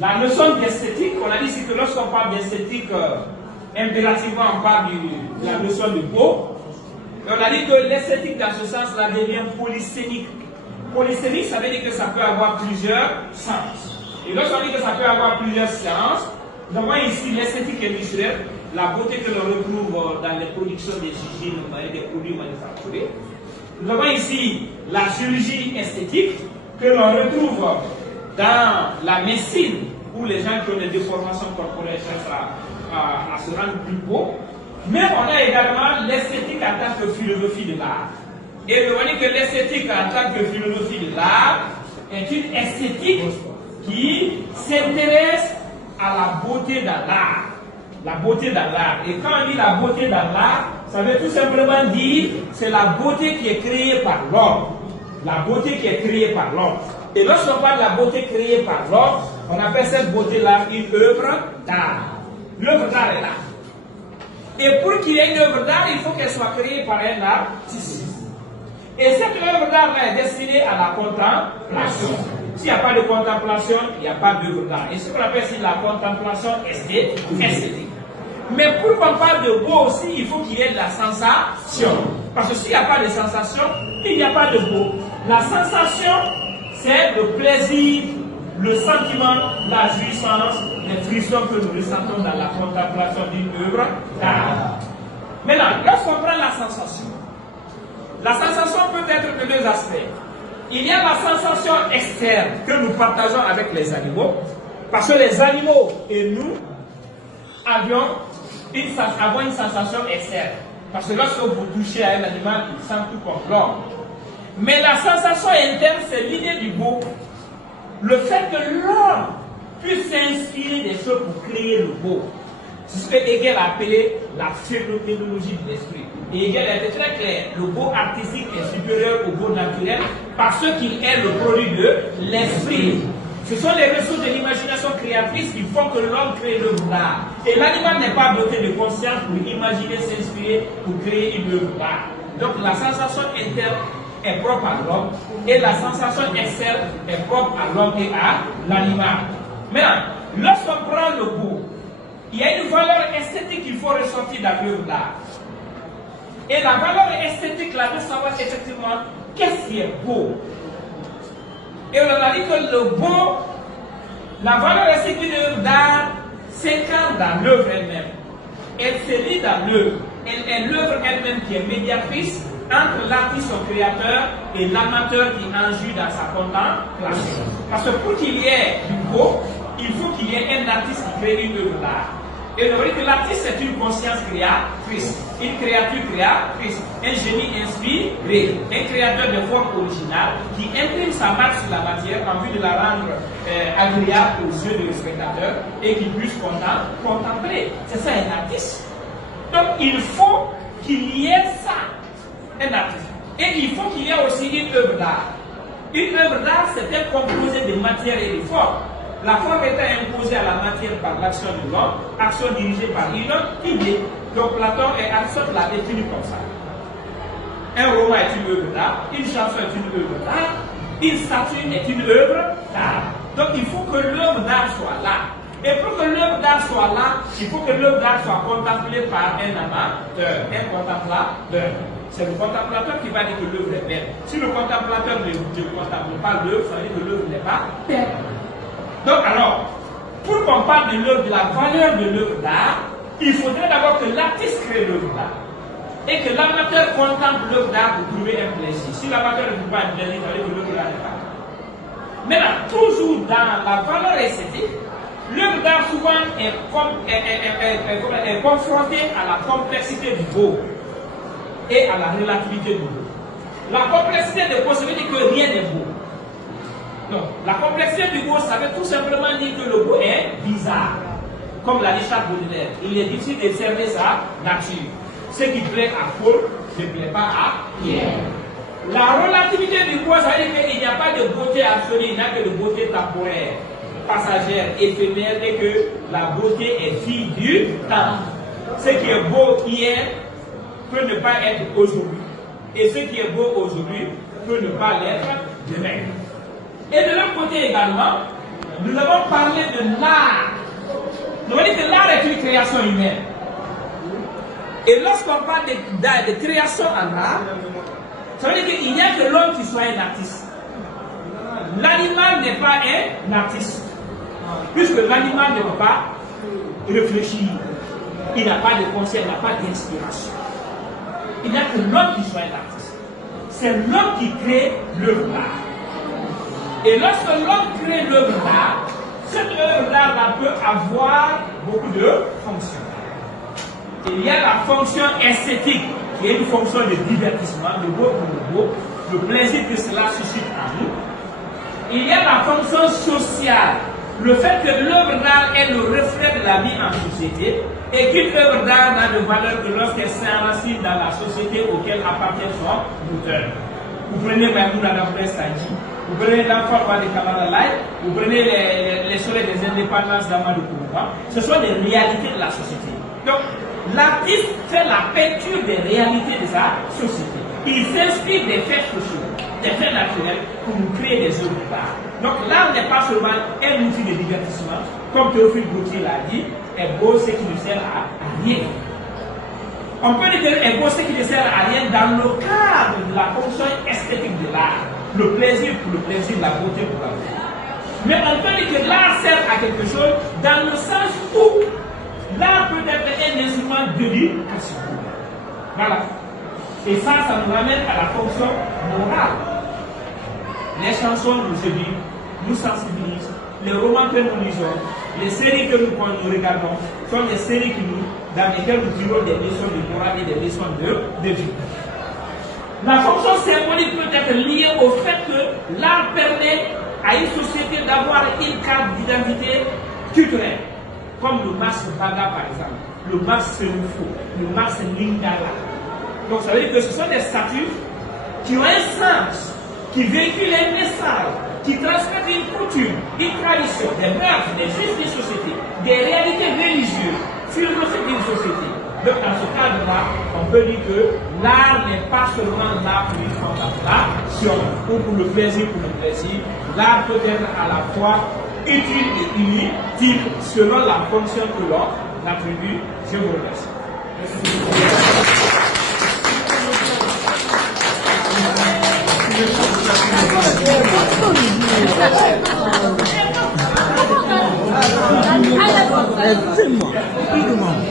La notion d'esthétique, on a dit ici que lorsqu'on parle d'esthétique, impérativement on parle de la notion de beau. Et on a dit que l'esthétique dans ce sens-là devient polysémique. Polysémique, ça veut dire que ça peut avoir plusieurs sens. Et lorsqu'on dit que ça peut avoir plusieurs sens, nous avons ici l'esthétique industrielle, la beauté que l'on retrouve dans les productions des usines, des produits manufacturés. Nous avons ici la chirurgie esthétique que l'on retrouve dans la médecine, où les gens qui ont des déformations corporelles cherchent à se rendre plus beaux. Mais on a également l'esthétique en tant que philosophie de l'art. Et nous voyons que l'esthétique en tant que philosophie de l'art est une esthétique qui s'intéresse à la beauté dans l'art. La beauté dans l'art. Et quand on dit la beauté dans l'art, ça veut tout simplement dire c'est la beauté qui est créée par l'homme. La beauté qui est créée par l'homme. Et lorsqu'on parle de la beauté créée par l'homme, on appelle cette beauté-là une œuvre d'art. L'œuvre d'art est là. Et pour qu'il y ait une œuvre d'art, il faut qu'elle soit créée par un artiste. Et cette œuvre d'art-là est destinée à la contemplation. S'il n'y a pas de contemplation, il n'y a pas d'œuvre d'art. Et ce qu'on appelle ici la contemplation esthétique. Mais pour qu'on parle de beau aussi, il faut qu'il y ait de la sensation. Parce que s'il n'y a pas de sensation, il n'y a pas de beau. La sensation, c'est le plaisir, le sentiment, la jouissance, les frissons que nous ressentons dans la contemplation d'une œuvre d'art. Maintenant, lorsqu'on prend la sensation peut être de deux aspects. Il y a la sensation externe que nous partageons avec les animaux, parce que les animaux et nous avons une sensation externe. Parce que lorsque vous touchez à un animal, il sent tout comme l'homme. Mais la sensation interne, c'est l'idée du beau. Le fait que l'homme puisse s'inspirer des choses pour créer le beau. C'est ce que Hegel a appelé la phénoménologie de l'esprit. Et Hegel était très clair. Le beau artistique est supérieur au beau naturel parce qu'il est le produit de l'esprit. Ce sont les ressources de l'imagination créatrice qui font que l'homme crée l'œuvre d'art. Et l'animal n'est pas doté de conscience pour imaginer, s'inspirer, pour créer une œuvre d'art. Donc la sensation interne est propre à l'homme et la sensation externe est propre à l'homme et à l'animal. Maintenant, lorsqu'on prend le beau, il y a une valeur esthétique qu'il faut ressortir dans l'œuvre d'art. Et la valeur esthétique, là, de savoir effectivement qu'est-ce qui est beau. Et on a dit que le beau, la valeur esthétique d'une œuvre d'art s'incarne dans l'œuvre elle-même. Elle se lit dans l'œuvre. Elle est l'œuvre elle-même qui est médiatrice entre l'artiste, son créateur, et l'amateur qui en joue dans sa contemplation. Parce que pour qu'il y ait du beau, il faut qu'il y ait un artiste qui crée une œuvre d'art. Et on dit que l'artiste c'est une conscience créatrice, une créature créatrice, un génie inspiré, un créateur de forme originale qui imprime sa marque sur la matière en vue de la rendre agréable aux yeux du spectateur et qui puisse contempler. C'est ça un artiste. Donc il faut qu'il y ait ça, un artiste. Et il faut qu'il y ait aussi une œuvre d'art. Une œuvre d'art c'est un composé de matière et de forme. La forme étant imposée à la matière par l'action de l'homme, action dirigée par une idée. Donc Platon et Aristote l'a défini comme ça. Un roman est une œuvre d'art, une chanson est une œuvre d'art, une statue est une œuvre d'art. Donc il faut que l'œuvre d'art soit là. Et pour que l'œuvre d'art soit là, il faut que l'œuvre d'art soit contemplée par un amateur, un contemplateur. C'est le contemplateur qui va dire que l'œuvre est belle. Si le contemplateur ne contemple pas l'œuvre, ça veut dire que l'œuvre n'est pas belle. Donc alors, pour qu'on parle de l'œuvre, de la valeur de l'œuvre d'art, il faudrait d'abord que l'artiste crée l'œuvre d'art. Et que l'amateur contemple l'œuvre d'art pour trouver un plaisir. Si l'amateur ne trouve pas un plaisir, ça veut dire que l'œuvre d'art n'est pas. Maintenant, toujours dans la valeur esthétique, l'œuvre d'art souvent est confrontée à la complexité du beau et à la relativité du beau. La complexité du beau, ça veut dire que rien n'est beau. Non, la complexité du beau, ça veut tout simplement dire que le beau est bizarre. Comme l'a dit Charles Baudelaire, il est difficile de cerner sa nature. Ce qui plaît à Paul ne plaît pas à Pierre. La relativité du beau, ça veut dire qu'il n'y a pas de beauté absolue, il n'y a que de beauté temporaire, passagère, éphémère, et que la beauté est fille du temps. Ce qui est beau hier peut ne pas être aujourd'hui. Et ce qui est beau aujourd'hui peut ne pas l'être demain. Et de l'autre côté également, nous avons parlé de l'art. Nous avons dit que l'art est une création humaine. Et lorsqu'on parle de création en art, ça veut dire qu'il n'y a que l'homme qui soit un artiste. L'animal n'est pas un artiste. Puisque l'animal ne peut pas réfléchir. Il n'a pas de conseil, il n'a pas d'inspiration. Il n'y a que l'homme qui soit un artiste. C'est l'homme qui crée l'œuvre d'art. Et lorsque l'homme crée l'œuvre d'art, cette œuvre d'art peut avoir beaucoup de fonctions. Il y a la fonction esthétique, qui est une fonction de divertissement, de beau pour le beau, le plaisir que cela suscite en nous. Il y a la fonction sociale, le fait que l'œuvre d'art est le reflet de la vie en société et qu'une œuvre d'art n'a de valeur que lorsqu'elle s'enracine dans la société auquel appartient son auteur. Vous prenez Maïmouna Dabré Sadji, vous prenez l'enfant de Kamala Lai, vous prenez les soleils des indépendances d'Amadou Kourouba, ce sont des réalités de la société. Donc, l'artiste fait la peinture des réalités de sa société. Il s'inspire des faits sociaux, des faits naturels pour nous créer des œuvres d'art. Donc l'art n'est pas seulement un outil de divertissement, comme Théophile Gautier l'a dit, est beau ce qui ne sert à rien. On peut dire que est beau ce qui ne sert à rien dans le cadre de la fonction esthétique de l'art. Le plaisir pour le plaisir, la beauté pour la beauté. Mais on peut dire que l'art sert à quelque chose dans le sens où l'art peut être un instrument d'éducation. Voilà. Et ça nous ramène à la fonction morale. Les chansons nous éduquent, nous sensibilisent. Les romans que nous lisons, les séries que nous regardons, sont des séries dans lesquelles nous tirons des leçons de morale et des leçons de vie. La fonction symbolique peut être liée au fait que l'art permet à une société d'avoir une carte d'identité culturelle. Comme le masque Baga par exemple, le masque Selufo, le masque Lingala. Donc ça veut dire que ce sont des statues qui ont un sens, qui véhiculent un message, qui transmettent une coutume, une tradition, des mœurs, des gestes d'une société, des réalités religieuses, philosophiques d'une société. Donc dans ce cadre-là, on peut dire que l'art n'est pas seulement l'art pour une contemplation ou pour le plaisir. L'art peut être à la fois utile et inutile selon la fonction que l'on attribue. Je vous remercie. Excusez-moi.